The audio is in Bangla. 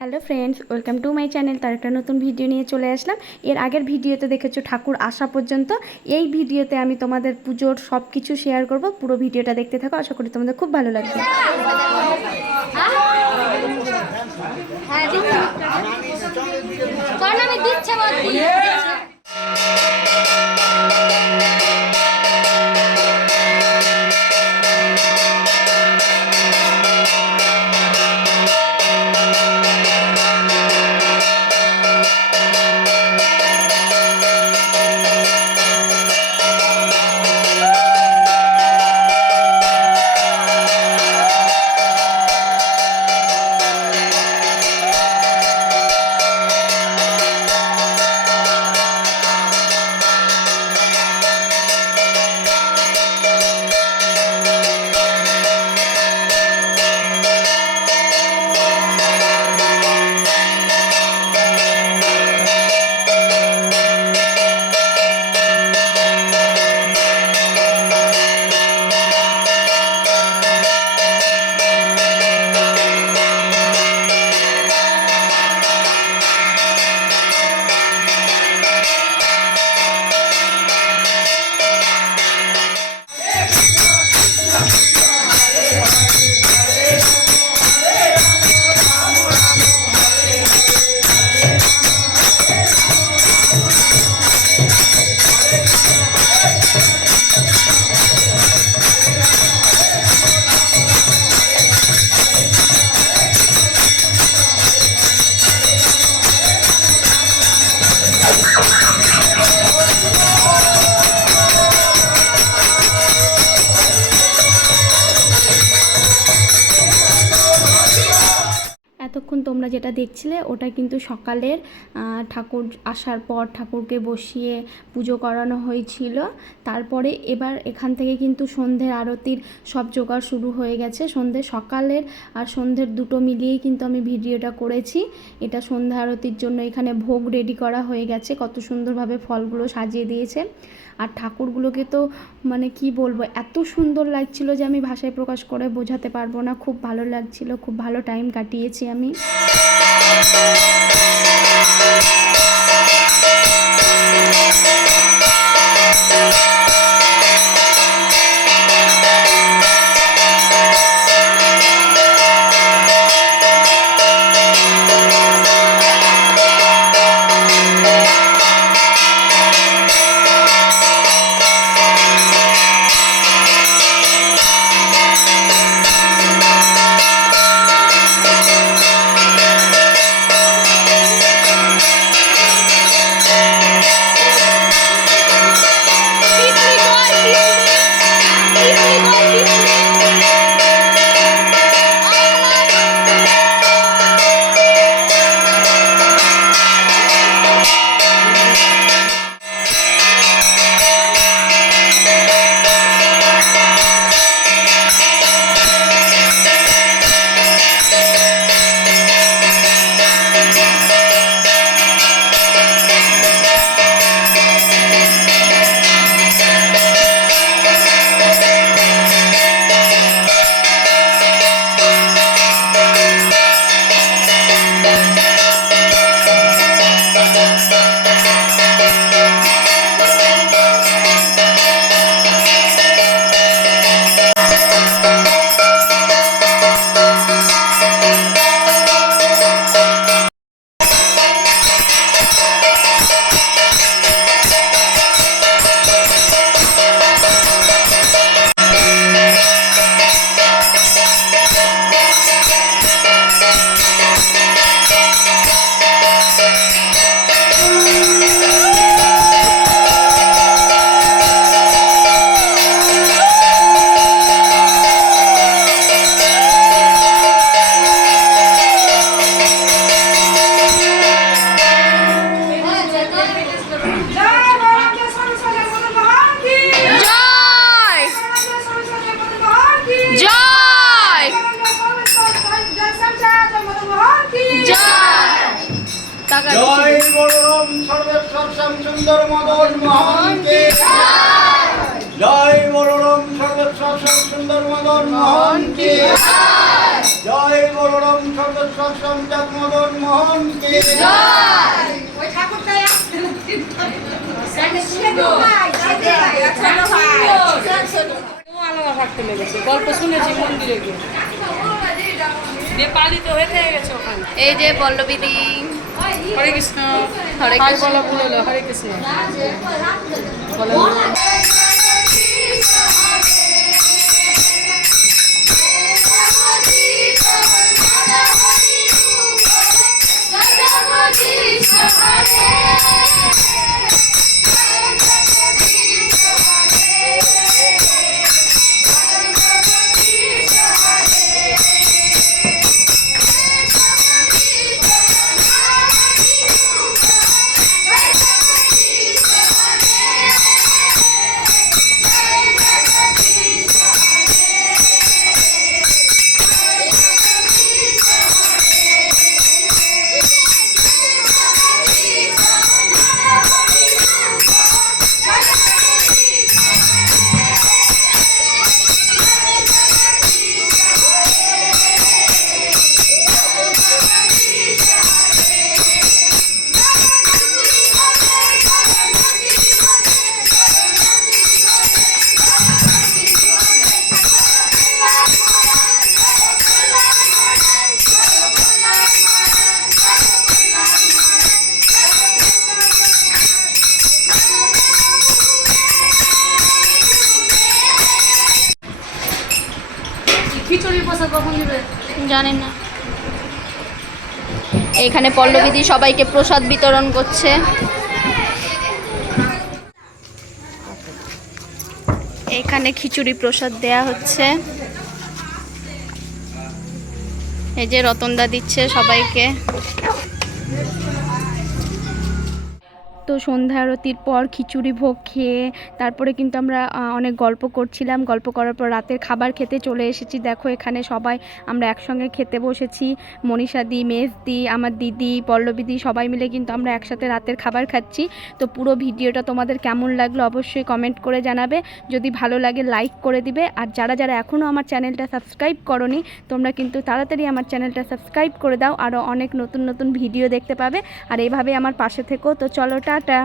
Hello friends, welcome to my channel. তার একটা নতুন ভিডিও নিয়ে চলে আসলাম। এর আগের ভিডিওতে দেখেছ ঠাকুর আসা পর্যন্ত। এই ভিডিওতে আমি তোমাদের পুজোর সব কিছু শেয়ার করব। পুরো ভিডিওটা দেখতে থাকো। আশা করি তোমাদের খুব ভালো লাগবে। কারণ আমি দিচ্ছে তোমরা যেটা দেখছিলে, ওটা কিন্তু সকালের ঠাকুর আসার পর ঠাকুরকে বসিয়ে পুজো করানো হয়েছিল। তারপরে এবার এখান থেকে কিন্তু সন্ধ্যের আরতির সব জোগাড় শুরু হয়ে গেছে। সন্ধ্যে সকালের আর সন্ধ্যের দুটো মিলিয়েই কিন্তু আমি ভিডিওটা করেছি। এটা সন্ধ্যা আরতির জন্য এখানে ভোগ রেডি করা হয়ে গেছে। কত সুন্দরভাবে ফলগুলো সাজিয়ে দিয়েছে। আর ঠাকুরগুলোকে তো মানে কি বলব, এত সুন্দর লাগছিল যে আমি ভাষায় প্রকাশ করে বোঝাতে পারব না। খুব ভালো লাগছিল, খুব ভালো টাইম কাটিয়েছি আমি। জয় জয় বলরাম সর্বেশ্বর শ্যাম সুন্দর মদন মোহনকে জয় বলরাম সর্বেশ্বর মদন মোহনকে জয় বলরাম সর্বেশ্বর মদন মোহনকে ওই আলাদা থাকতে লেগেছে গল্প শুনেছি মন্দিরে গিয়ে। দিয়ে পালিত হয়ে গেছে ওখানে। এই যে পল্লবী দি। হরে কৃষ্ণ। হরে। বলো বলো হরে কৃষ্ণ। বলো খিচুড়ির প্রসাদ কখন দিবে? জানেন না। এখানে পল্লবীদি সবাইকে প্রসাদ বিতরণ করছে। এখানে খিচুড়ি প্রসাদ দেয়া হচ্ছে। এই যে রতনদা দিচ্ছে সবাইকে। তো সন্ধ্যা আরতির পর খিচুড়ি ভোগ খেয়ে তারপরে কিন্তু আমরা অনেক গল্প করছিলাম। গল্প করার পর রাতের খাবার খেতে চলে এসেছি। দেখো এখানে সবাই আমরা একসঙ্গে খেতে বসেছি। মনীষা দি মেস দি, আমার দিদি, পল্লবী দি, সবাই মিলে কিন্তু আমরা একসাথে রাতের খাবার খাচ্ছি। তো পুরো ভিডিওটা তোমাদের কেমন লাগল অবশ্যই কমেন্ট করে জানাবে। যদি ভালো লাগে লাইক করে দিবে। আর যারা যারা এখনও আমার চ্যানেলটা সাবস্ক্রাইব করনি, তোমরা কিন্তু তাড়াতাড়ি আমার চ্যানেলটা সাবস্ক্রাইব করে দাও। আরও অনেক নতুন নতুন ভিডিও দেখতে পাবে। আর এইভাবে আমার পাশে থেকো। তো চলো টাটা।